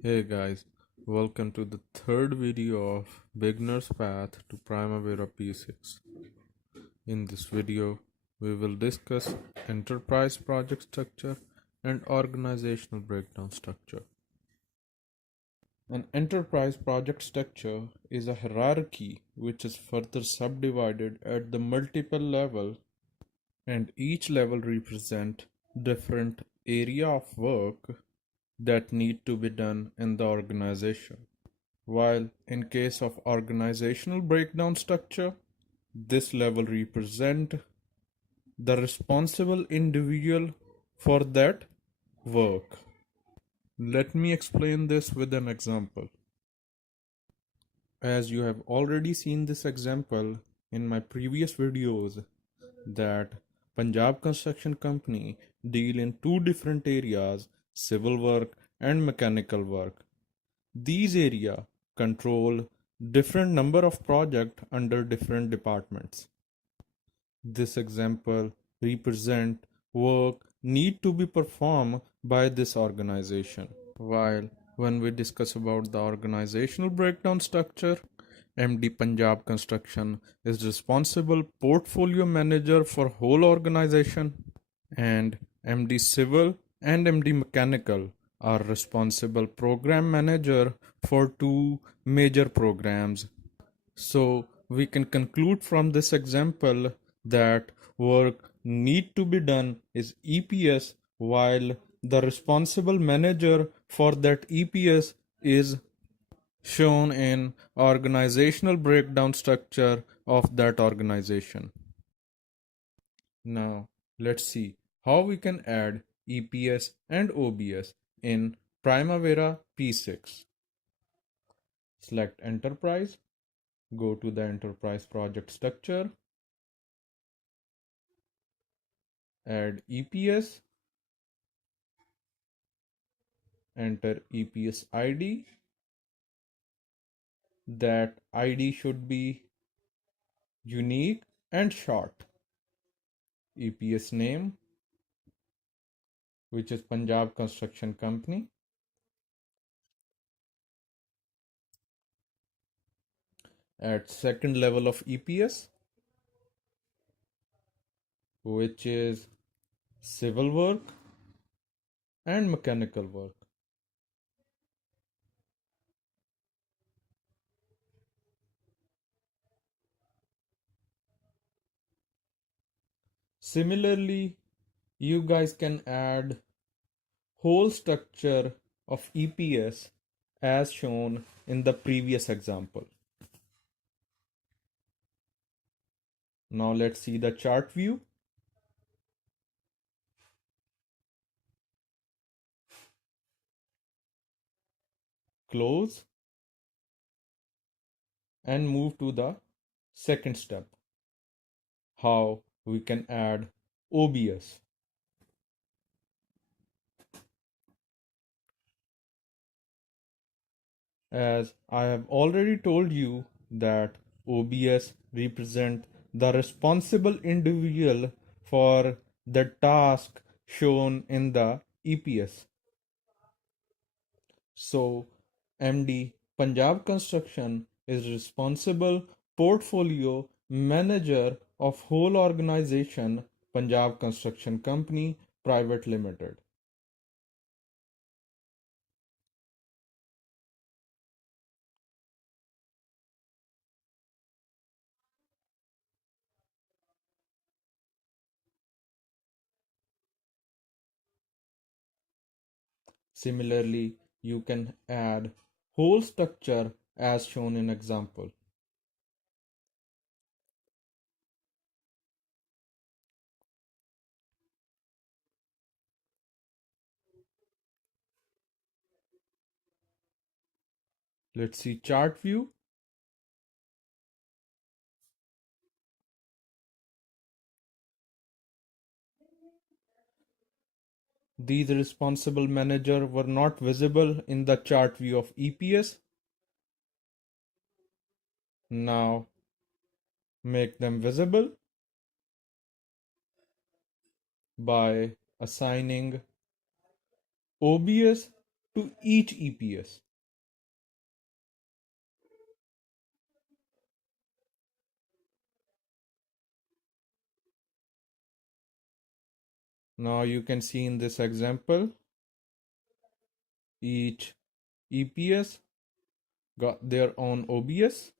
Hey guys, welcome to the third video of Beginner's Path to Primavera P6. In this video, we will discuss enterprise project structure and organizational breakdown structure. An enterprise project structure is a hierarchy which is further subdivided at the multiple level, and each level represent different area of work that need to be done in the organization. While in case of organizational breakdown structure, this level represent the responsible individual for that work. Let me explain this with an example. As you have already seen this example in my previous videos, that Punjab Construction Company deal in two different areas, civil work and mechanical work. These areas control different number of projects under different departments. This example represent work need to be performed by this organization. While when we discuss about the organizational breakdown structure, MD Punjab Construction is responsible portfolio manager for whole organization, and MD Civil and MD Mechanical are responsible program manager for two major programs. So we can conclude from this example that work need to be done is EPS, while the responsible manager for that EPS is shown in organizational breakdown structure of that organization. Now let's see how we can add EPS and OBS in Primavera P6. Select Enterprise, go to the Enterprise project structure, add EPS, enter EPS ID. That ID should be unique and short. EPS name, which is Punjab Construction Company. At second level of EPS, which is civil work and mechanical work. Similarly, you guys can add whole structure of EPS as shown in the previous example. Now let's see the chart view. Close and move to the second step, how we can add OBS. As I have already told you that OBS represent the responsible individual for the task shown in the EPS. So MD Punjab Construction is responsible portfolio manager of whole organization Punjab Construction Company Private Limited. Similarly, you can add whole structure as shown in example. Let's see chart view. These responsible manager were not visible in the chart view of EPS. Now make them visible by assigning OBS to each EPS. Now you can see in this example, each EPS got their own OBS.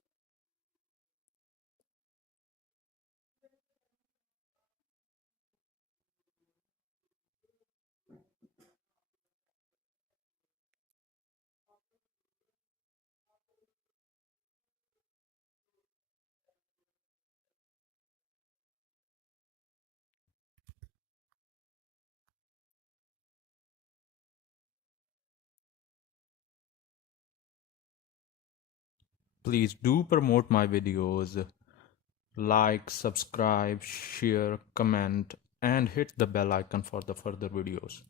Please do promote my videos. Like, subscribe, share, comment, and hit the bell icon for the further videos.